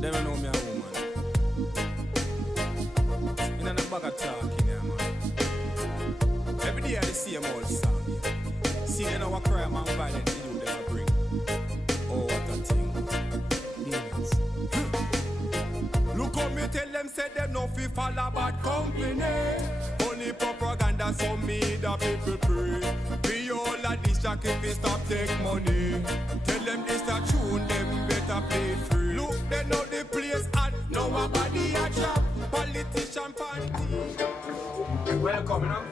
Them know me a woman. In a bag of talking, yeah, man. Every day I see them all song. See them now a crime and violence they do them a bring. Oh, what a thing. D-medz. Look how me tell them, say them no fi follow bad company. Only propaganda, so me the people pray. We all a this jack if we stop take money. Tell them this a tune, them better play free. Look, they know the place hot, nobody a trap. Politician party. Welcome, you know.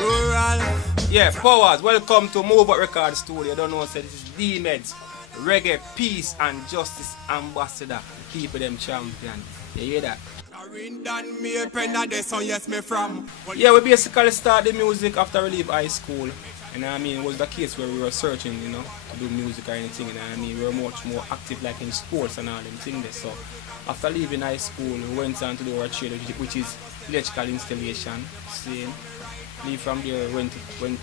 Rural. Yeah, powers, welcome to Muta Record Studio. Don't know, say this is D-medz, reggae, peace and justice ambassador. People them champion. You hear that? Yeah, we basically start the music after we leave high school. You know what I mean? It was the case where we were searching, you know, to do music or anything. You know what I mean? We were much more active like in sports and all them things there. So after leaving high school, we went on to do our trade, which is electrical installation. Same. Leave from there, went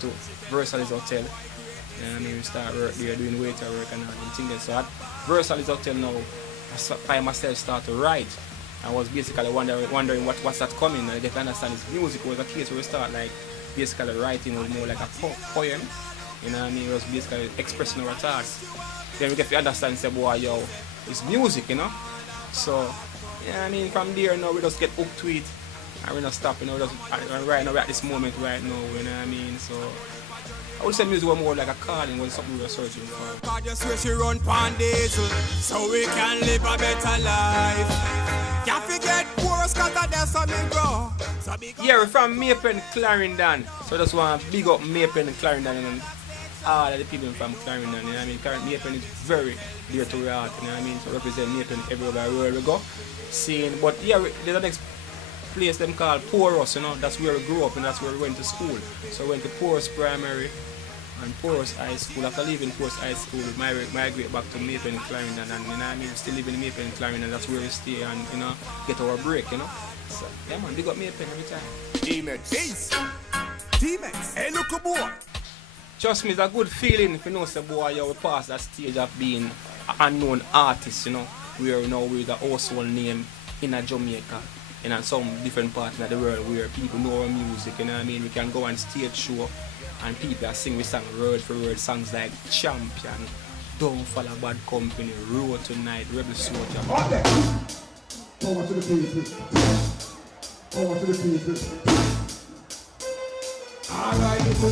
to Versailles Hotel. You know what I mean? We start work there, doing waiter work and all them things there. So at Versailles Hotel now, I find myself start to write. I was basically wondering what's that coming, and I get to understand this music was a case where we start like basically writing was more like a poem. You know what I mean? It was basically expressing our thoughts. Then we get to understand, say, boy, yo, it's music, you know? So, yeah, I mean, from there now we just get hooked to it and we don't stop, you know, right now we're at this moment right now, you know what I mean? So I would say music was more like a calling, was something we were searching for. God just wish you run pan diesel so we can live a better life. Can't forget worse cause there's something grow. Yeah, we're from Muta, Clarendon. So I just want to big up Muta and Clarendon and all of the people from Clarendon, you know what I mean? Muta is very dear to our heart, you know what I mean? So represent Muta everywhere we go. Seeing, but yeah, there's the next place them called Porus, you know, that's where we grew up and that's where we went to school. So we went to Porus Primary and Porus High School. After leaving Porus High School, we migrate back to Muta and Clarendon, and you know what I mean, we still live in Muta and Clarendon, that's where we stay and, you know, get our break, you know. So, yeah man, big up Muta every time. D-medz. D-medz. Hey, look, boy. Trust me, it's a good feeling if you know, say, boy, yo, we pass that stage of being an unknown artist, you know. We are now with a household name in a Jamaica. In some different parts of the world where people know our music, you know what I mean? We can go on stage show and people are sing, we sing word for word songs like Champion, Don't Follow Bad Company, Road Tonight, Rebel Soldier. Power to the people. Power to the people. Alright, it's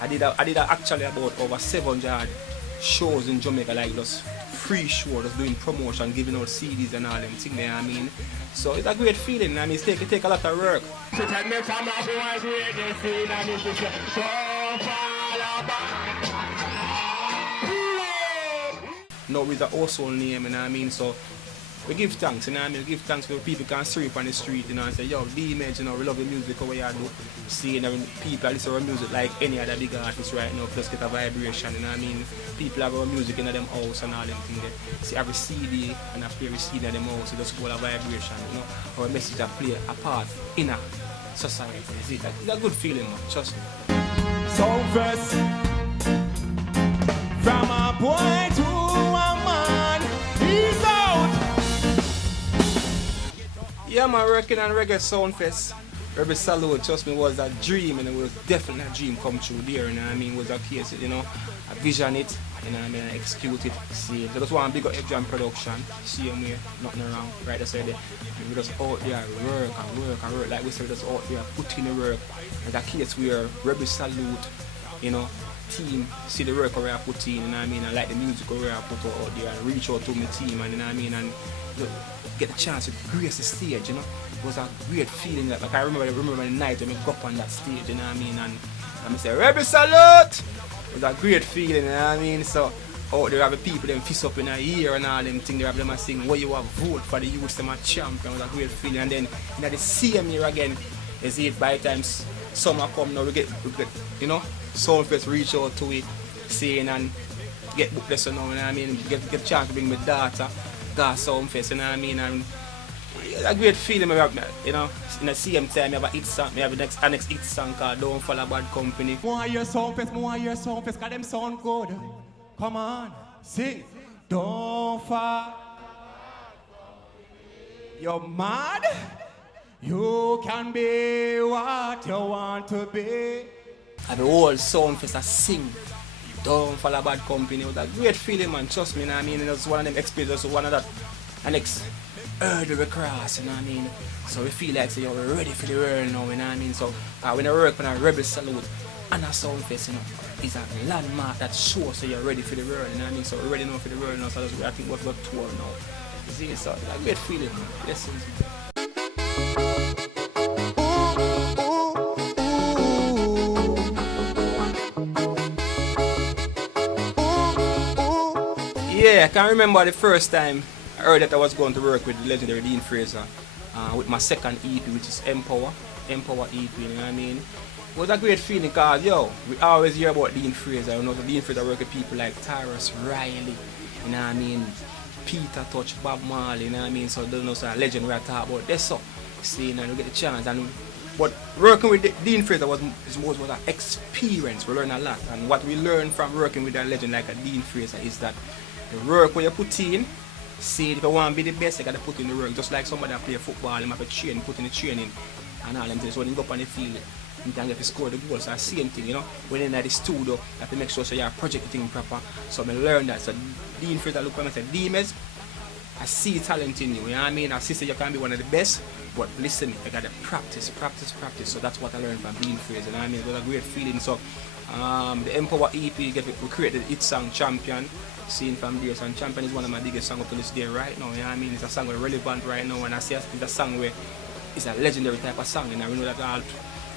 I did actually about over 700 shows in Jamaica, like those free shows, just doing promotion, giving out CDs and all them things, you know what I mean? So it's a great feeling, I mean, it take a lot of work. Now with the household name, you know what I mean? So we give thanks, you know what I mean? We give thanks for people can street on the street, you know, and say, yo, D-medz, you know, we love the music, how we are do. Seeing people listen to our music like any other big artist right now, just get a vibration, you know what I mean? People have our music in them house and all them things there. See every CD and after every CD in them house, it just hold a vibration, you know? Our message that play a part in a society. See, it's a good feeling, man, trust me. So first, from a boy to a man, he's out. Yeah, man, working on Reggae Soundfest. Rebel Salute, trust me, was a dream, and it was definitely a dream come true there, you know what I mean? It was a case, you know, I vision it, you know what I mean, I execute it, see. So that's why I'm big up Jam production, same way, nothing wrong, right, that's right there. And we just out there, work, like we said, just out there, put in the work. Like a case where Rebel Salute, you know, team, see the work where I put in, you know what I mean, and like the music where I put out there, and reach out to my team, and you know what I mean, and get the chance to grace the stage, you know. It was a great feeling. Like I remember the night when we go up on that stage, you know what I mean, and I say, Rebel Salute! It was a great feeling, you know what I mean. So out there have the people them fist up in a ear and all them things, they have them sing, where you have vote for the youth, them a champion. It was a great feeling. And then in the same year again, you see it by the time summer come now, we get you know, Soundfest reach out to it, saying and get booked this, you know what I mean, get a chance to bring my daughter, Soundfest, you know what I mean, and it's a great feeling, you know, in the same time, you have a hit song, you have the next hit song called Don't Follow Bad Company. More your song fest, cause them sound good. Come on, sing. Don't fall. You're mad? You can be what you want to be. And the whole Soundfest I sing Don't Follow Bad Company. It was a great feeling, man. Trust me, you know what I mean? It was one of them experiences, one of that. And next, hurdle we cross, you know what I mean? So we feel like, so you're ready for the world now, you know what I mean? So when I work on a Rebel Salute and a Soundfest, you know, it's a landmark that shows so you're ready for the world, you know what I mean? So we're ready now for the world now, so that's what I think we've got tour now. You see, so it's a great feeling, man. Blessings. Yeah, I can remember the first time I heard that I was going to work with the legendary Dean Fraser with my second EP, which is Empower EP, you know what I mean? It was a great feeling because, yo, we always hear about Dean Fraser. You know, Dean Fraser work with people like Tyrus Riley, you know what I mean? Peter Touch, Bob Marley, you know what I mean? So, don't know, so a legend we are talking about. That's so, see, you know, you get the chance. But working with Dean Fraser was an experience. We learn a lot. And what we learn from working with a legend like a Dean Fraser is that the work when you put in, see, if you want to be the best, you got to put in the work. Just like somebody that play football, you have to train, put in the training and all them things. So when you go up on the field, you can get to score the goals. So the same thing, you know. When you're in the studio, you have to make sure so you project the thing proper. So I learned that. So Dean Fraser look at me and say, D-medz, I see talent in you, you know what I mean? I see that you can be one of the best, but listen, you got to practice. So that's what I learned from Dean Fraser, you know what I mean? It was a great feeling. So the Empower EP, we created the hit song Champion. Seeing from there, and Champion is one of my biggest songs up to this day right now, you know what I mean? It's a song that's relevant right now, and I see it's a song where it's a legendary type of song, and I know that all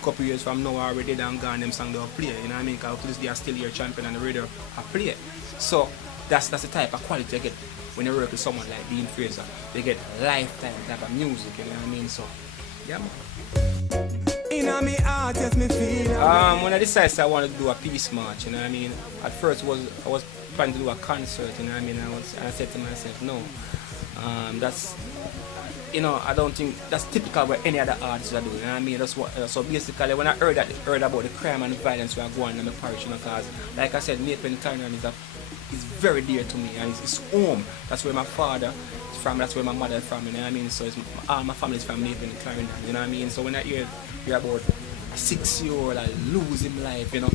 couple years from now already dead and gone, them song they'll play, you know what I mean? Because up to this day I still hear Champion on the radio I play. So that's the type of quality you get when you work with someone like Dean Fraser. They get lifetime type of music, you know what I mean? So yeah, man. When I decided I wanted to do a peace march, you know what I mean? At first I was planning to do a concert, you know what I mean? I said to myself, no, that's, you know, I don't think that's typical what any other artists are doing, you know what I mean? That's what, so basically when I heard about the crime and the violence we are going on in my parish, you know, because like I said, Clarendon is very dear to me, and it's home. That's where my father is from, that's where my mother is from, you know what I mean? So all my family is from Clarendon, you know what I mean? So when I hear about a 6-year-old that lose his life, you know,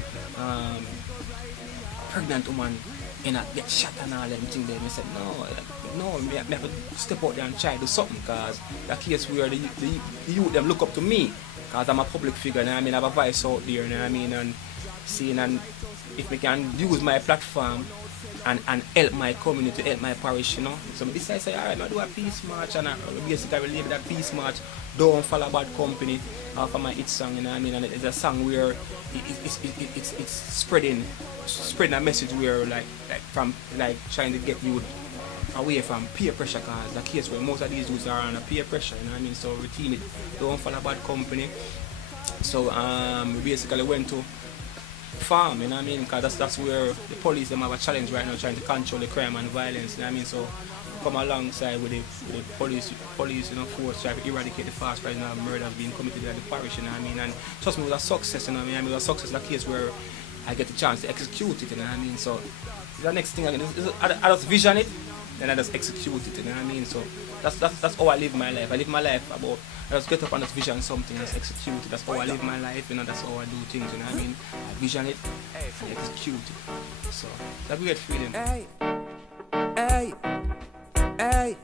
pregnant woman, you know, get shot and all them things, then I said, no, I have to step out there and try to do something, because the case where the youth them look up to me, because I'm a public figure, you know what I mean? I have a voice out there, you know what I mean? And seeing, and if we can use my platform and help my community, help my parish, you know. So I decided to say, alright, I'll do a peace march, and I basically relate that peace march, Don't Follow Bad Company, for my hit song, you know what I mean? And it's a song where it's spreading a message where like trying to get you away from peer pressure, because the case where most of these youths are under peer pressure, you know what I mean? So we team it, Don't Follow Bad Company. So we basically went to farm, you know what I mean? Because that's where the police them have a challenge right now, trying to control the crime and violence, you know what I mean? So come alongside with the police, you know, force trying to eradicate the fast rise of murder being committed at the parish, you know what I mean? And trust me, it was a success, you know what I mean? It was a success in a case where I get the chance to execute it, you know what I mean? So the next thing I just vision it, then I just execute it, you know what I mean? So that's how I live my life. I live my life about, I just get up and just vision something and just execute it. That's how I live my life, you know, that's how I do things, you know what I mean? I vision it and execute it. So that's a great feeling. Hey,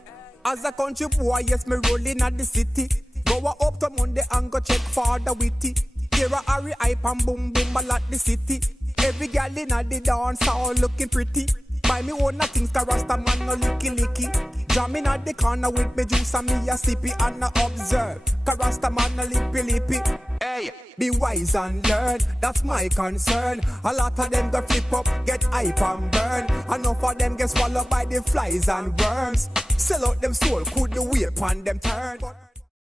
as a country boy, yes, me rolling at the city. Go up to Monday and go check for the witty. Here a Harry hype and boom boom ball at the city. Every girl in the dance all looking pretty. Buy me one of things, Rasta man no licky. Jamming at the corner with me juice and me a sippy and a observe. Rasta man no lippy. Hey, be wise and learn, that's my concern. A lot of them go flip up, get hype and burn. Enough of them get swallowed by the flies and worms. Sell out them soul, could the whip on them turn.